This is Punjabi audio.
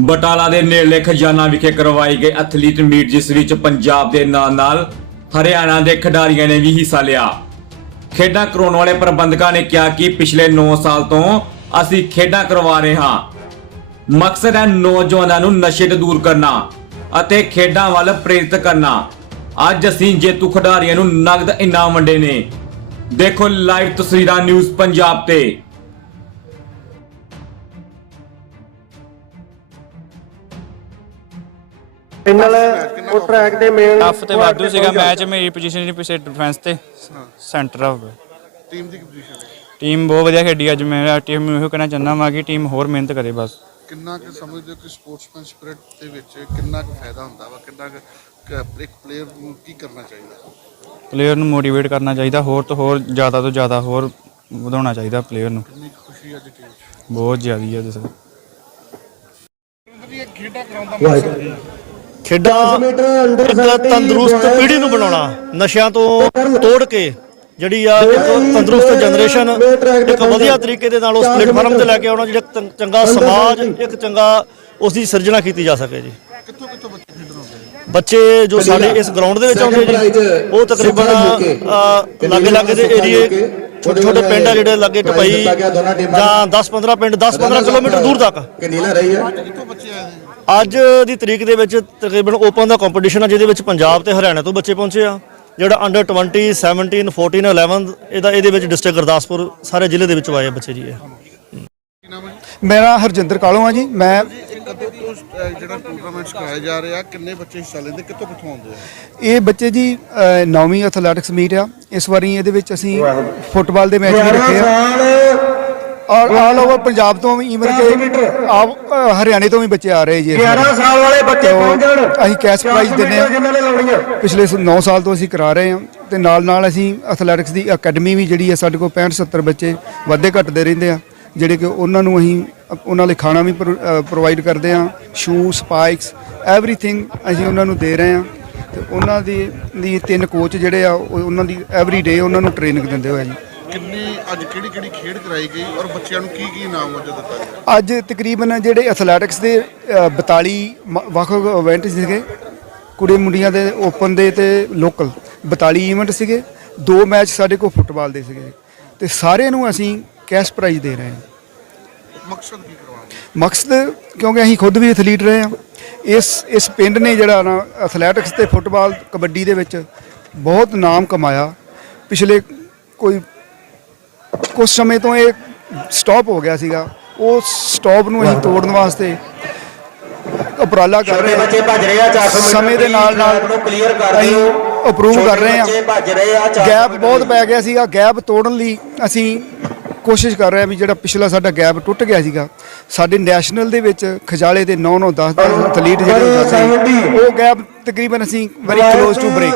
ਬਟਾਲਾ ਦੇ ਨੇੜਲੇ ਖਜ਼ਾਨਾ ਵਿਖੇ ਕਰਵਾਈ ਗਈ ਐਥਲੀਟ ਮੀਟ ਜਿਸ ਵਿੱਚ ਪੰਜਾਬ ਦੇ ਨਾਲ-ਨਾਲ ਹਰਿਆਣਾ ਦੇ ਖਿਡਾਰੀਆਂ ਨੇ ਵੀ ਹਿੱਸਾ ਲਿਆ। ਖੇਡਾਂ ਕਰਾਉਣ ਵਾਲੇ ਪ੍ਰਬੰਧਕਾਂ ਨੇ ਕਿਹਾ ਕਿ ਪਿਛਲੇ 9 ਸਾਲ ਤੋਂ ਅਸੀਂ ਖੇਡਾਂ ਕਰਵਾ ਰਹੇ ਹਾਂ। ਮਕਸਦ ਹੈ ਨੌਜਵਾਨਾਂ ਨੂੰ ਨਸ਼ੇ ਤੋਂ ਦੂਰ ਕਰਨਾ ਅਤੇ ਖੇਡਾਂ ਵੱਲ ਪ੍ਰੇਰਿਤ ਕਰਨਾ। ਅੱਜ ਅਸੀਂ ਜੇਤੂ ਖਿਡਾਰੀਆਂ ਨੂੰ ਨਗਦ ਇਨਾਮ ਵੰਡੇ ਨੇ। ਦੇਖੋ ਲਾਈਵ ਤਸਵੀਰਾਂ ਨਿਊਜ਼ ਪੰਜਾਬ ਤੇ। ਫਾਈਨਲ ਉਹ ਟਰੈਕ ਦੇ ਮੇਨ ਟਫ ਤੇ ਵਾਧੂ ਸੀਗਾ ਮੈਚ ਮੇਰੀ ਪੋਜੀਸ਼ਨ ਨਹੀਂ ਪਿੱਛੇ ਡਿਫੈਂਸ ਤੇ ਸੈਂਟਰ ਆਫ ਟੀਮ ਦੀ ਪੋਜੀਸ਼ਨ ਹੈ? ਟੀਮ ਬਹੁਤ ਵਧੀਆ ਖੇਡੀ ਅੱਜ ਮੈਂ ਟੀਮ ਨੂੰ ਇਹੋ ਕਹਿਣਾ ਚਾਹੁੰਦਾ ਹਾਂ ਕਿ ਟੀਮ ਹੋਰ ਮਿਹਨਤ ਕਰੇ ਬਸ। ਕਿੰਨਾ ਕੁ ਸਮਝਦੇ ਹੋ ਕਿ ਸਪੋਰਟਸਮੈਨ ਸਪਿਰਿਟ ਦੇ ਵਿੱਚ ਕਿੰਨਾ ਕੁ ਫਾਇਦਾ ਹੁੰਦਾ ਵਾ? ਕਿੰਨਾ ਕੁ ਕ- ਇੱਕ ਪਲੇਅਰ ਨੂੰ ਕੀ ਕਰਨਾ ਚਾਹੀਦਾ? ਪਲੇਅਰ ਨੂੰ ਮੋਟੀਵੇਟ ਕਰਨਾ ਚਾਹੀਦਾ ਹੋਰ ਤੋਂ ਹੋਰ ਜ਼ਿਆਦਾ ਤੋਂ ਜ਼ਿਆਦਾ ਹੋਰ ਵਧਾਉਣਾ ਚਾਹੀਦਾ ਪਲੇਅਰ ਨੂੰ। ਕਿੰਨੀ ਕੁ ਖੁਸ਼ੀ ਅੱਜ ਟੀਮ 'ਚ? ਬਹੁਤ ਜ਼ਿਆਦੀ ਹੈ ਦੱਸੋ ਇਹ ਖੇਡਾਂ ਕਰਾਉਣ ਦਾ ਮਕਸਦ ਅੰਡਰ ਇੱਕ ਤੰਦਰੁਸਤ ਪੀੜ੍ਹੀ ਨੂੰ ਬਣਾਉਣਾ ਨਸ਼ਿਆਂ ਤੋਂ ਤੋੜ ਕੇ ਜਿਹੜੀ ਆ ਇੱਕ ਤੰਦਰੁਸਤ ਜਨਰੇਸ਼ਨ ਇੱਕ ਵਧੀਆ ਤਰੀਕੇ ਦੇ ਨਾਲ ਉਸ ਪਲੇਟਫਾਰਮ ਤੇ ਲੈ ਕੇ ਆਉਣਾ ਜਿਹੜਾ ਚੰਗਾ ਸਮਾਜ ਇੱਕ ਚੰਗਾ ਉਸ ਦੀ ਸਿਰਜਣਾ ਕੀਤੀ ਜਾ ਸਕੇ ਜੀ। ਕਿੱਥੋਂ ਕਿੱਥੋਂ ਬੱਚੇ ਜੋ ਸਾਡੇ ਇਸ ਗਰਾਊਂਡ ਦੇ ਵਿੱਚ ਆਉਂਦੇ ਜੀ ਉਹ ਤਕਰੀਬਨ ਲਾਗੇ ਲਾਗੇ ਦੇ ਏਰੀਏ ਛੋਟੇ ਛੋਟੇ ਪਿੰਡ ਆ ਜਿਹੜੇ ਲਾਗੇ ਟਪਈ ਜਾਂ 10 15 ਪਿੰਡ 10 15 ਕਿਲੋਮੀਟਰ ਦੂਰ ਤੱਕ। ਨੀਲਾ ਰਹੀ ਹੈ। ਕਿੱਥੋਂ ਬੱਚੇ ਆਏ ਨੇ? ਅੱਜ ਦੀ ਤਰੀਕ ਦੇ ਵਿੱਚ ਤਕਰੀਬਨ ਓਪਨ ਦਾ ਕੰਪੀਟੀਸ਼ਨ ਆ ਜਿਹਦੇ ਵਿੱਚ ਪੰਜਾਬ ਤੇ ਹਰਿਆਣਾ ਤੋਂ ਬੱਚੇ ਪਹੁੰਚੇ ਆ ਜਿਹੜਾ ਅੰਡਰ 20 17 14 11 ਇਹਦਾ ਇਹਦੇ ਵਿੱਚ ਡਿਸਟ੍ਰਿਕਟ ਗੁਰਦਾਸਪੁਰ ਸਾਰੇ ਜ਼ਿਲ੍ਹੇ ਦੇ ਵਿੱਚੋਂ ਆਏ ਆ ਬੱਚੇ ਜੀ ਇਹ। ਮੇਰਾ ਹਰਜਿੰਦਰ ਕਾਲੋ ਆ ਜੀ ਮੈਂ ਇਹ ਜਿਹੜਾ ਜਾ ਰਹੇ ਕਿੰਨੇ ਬੱਚੇ ਹਿੱਸਾ ਲੈਂਦੇ ਕਿੱਥੋਂ ਕਿੱਥੋਂ ਆਉਂਦੇ ਆ ਇਹ ਬੱਚੇ ਜੀ ਨੌਵੀਂ ਐਥਲੈਟਿਕਸ ਮੀਟ ਆ। ਇਸ ਵਾਰੀ ਇਹਦੇ ਵਿੱਚ ਅਸੀਂ ਫੁੱਟਬਾਲ ਦੇ ਮੈਚ ਵੀ ਰੱਖੇ ਆ। ਔਰ ਆਲ ਓਵਰ ਪੰਜਾਬ ਤੋਂ ਵੀ ਈਵਨ ਕਿ ਆਪ ਹਰਿਆਣੇ ਤੋਂ ਵੀ ਬੱਚੇ ਆ ਰਹੇ ਜੀ ਇਸ ਵਾਰੀ। 11 ਸਾਲ ਵਾਲੇ ਬੱਚੇ ਤੋ ਪਹੁੰਚ ਜਾਣ। ਅਸੀਂ ਕੈਸ਼ ਪ੍ਰਾਈਜ਼ ਦਿੰਦੇ ਆ? ਪਿਛਲੇ 9 ਸਾਲ ਤੋਂ ਅਸੀਂ ਕਰਾ ਰਹੇ ਹਾਂ ਤੇ ਨਾਲ ਨਾਲ ਅਸੀਂ ਐਥਲੈਟਿਕਸ ਦੀ ਅਕੈਡਮੀ ਵੀ ਜਿਹੜੀ ਹੈ ਸਾਡੇ ਕੋਲ 65 70 ਬੱਚੇ ਵਾਧੇ ਘਟਦੇ ਰਹਿੰਦੇ ਆ ਜਿਹੜੇ ਕਿ ਉਹਨਾਂ ਨੂੰ ਅਸੀਂ ਉਹਨਾਂ ਲਈ ਖਾਣਾ ਵੀ ਪ੍ਰੋਵਾਈਡ ਕਰਦੇ ਆ ਸ਼ੂ ਸਪਾਈਕਸ ਐਵਰੀਥਿੰਗ ਅਸੀਂ ਉਹਨਾਂ ਨੂੰ ਦੇ ਰਹੇ ਆ ਤੇ ਉਹਨਾਂ ਦੀ ਦੀ ਤਿੰਨ ਕੋਚ ਜਿਹੜੇ ਆ ਉਹ- ਉਹਨਾਂ ਦੀ ਐਵਰੀ ਡੇ ਉਹਨਾਂ ਨੂੰ ਟ੍ਰੇਨਿੰਗ ਦਿੰਦੇ ਹੋਏ ਜੀ। ਕਿੰਨੀ ਅੱਜ ਕਿਹੜੀ ਕਿਹੜੀ ਖੇਡ ਕਰਾਈ ਗਈ ਔਰ ਬੱਚਿਆਂ ਨੂੰ ਕੀ ਕੀ ਇਨਾਮ ਵਜੋਂ ਦਿੱਤਾ ਗਿਆ? ਅੱਜ ਤਕਰੀਬਨ ਜਿਹੜੇ ਐਥਲੈਟਿਕਸ ਦੇ ਅ, 42 ਮ- ਵੱਖ ਵੱਖ ਇਵੈਂਟ ਸੀਗੇ। ਕੁੜੀ ਮੁੰਡੀਆਂ ਦੇ ਓਪਨ ਦੇ ਤੇ ਲੋਕਲ 42 ਇਵੈਂਟ ਸੀਗੇ। ਦੋ ਮੈਚ ਸਾਡੇ ਕੋਲ ਫੁੱਟਬਾਲ ਦੇ ਸੀਗੇ। ਤੇ ਸਾਰਿਆਂ ਨੂੰ ਅਸੀਂ ਕੈਸ਼ ਪ੍ਰਾਈਜ਼ ਦੇ ਰਹੇ ਹਾਂ। ਮਕਸਦ ਕੀ ਕਰਵਾਉਣਾ? ਮਕਸਦ ਕਿਉਂਕਿ ਅਸੀਂ ਖੁਦ ਵੀ ਐਥਲੀਟ ਰਹੇ ਹਾਂ। ਇਸ ਇਸ ਪਿੰਡ ਨੇ ਜਿਹੜਾ ਨਾ ਐਥਲੈਟਿਕਸ ਤੇ ਫੁੱਟਬਾਲ ਕਬੱਡੀ ਦੇ ਵਿੱਚ ਬਹੁਤ ਨਾਮ ਕਮਾਇਆ। ਪਿਛਲੇ ਕੋਈ ਕੁਝ ਸਮੇਂ ਤੋਂ ਇਹ ਸਟਾਪ ਹੋ ਗਿਆ ਸੀਗਾ। ਉਹ ਸਟਾਪ ਨੂੰ ਅਸੀਂ ਤੋੜਨ ਵਾਸਤੇ ਉਪਰਾਲਾ ਕਰ ਰਹੇ ਬੱਚੇ ਭੱਜ ਰਹੇ ਆ 400 ਮੀਟਰ ਸਮੇਂ ਦੇ ਨਾਲ ਨਾਲ ਨੂੰ ਕਲੀਅਰ ਕਰ ਦਿਓ। ਅਪਰੂਵ ਕਰ ਰਹੇ ਹਾਂ। ਭੱਜ ਰਹੇ ਆ 400 ਗੈਪ ਬਹੁਤ ਪੈ ਗਿਆ ਸੀਗਾ। ਗੈਪ ਤੋੜਨ ਲਈ ਅਸੀਂ ਕੋਸ਼ਿਸ਼ ਕਰ ਰਹੇ ਹਾਂ ਵੀ ਜਿਹੜਾ ਪਿਛਲਾ ਸਾਡਾ ਗੈਪ ਟੁੱਟ ਗਿਆ ਸੀਗਾ ਸਾਡੇ ਨੈਸ਼ਨਲ ਦੇ ਵਿੱਚ ਖਜਾਲੇ ਦੇ 9 9 10 10 ਐਥਲੀਟ ਜਿਹੜੇ ਹੁੰਦੇ ਸੀ ਉਹ ਗੈਪ ਤਕਰੀਬਨ ਅਸੀਂ ਵੈਰੀ ਕਲੋਜ਼ ਟੂ ਬ੍ਰੇਕ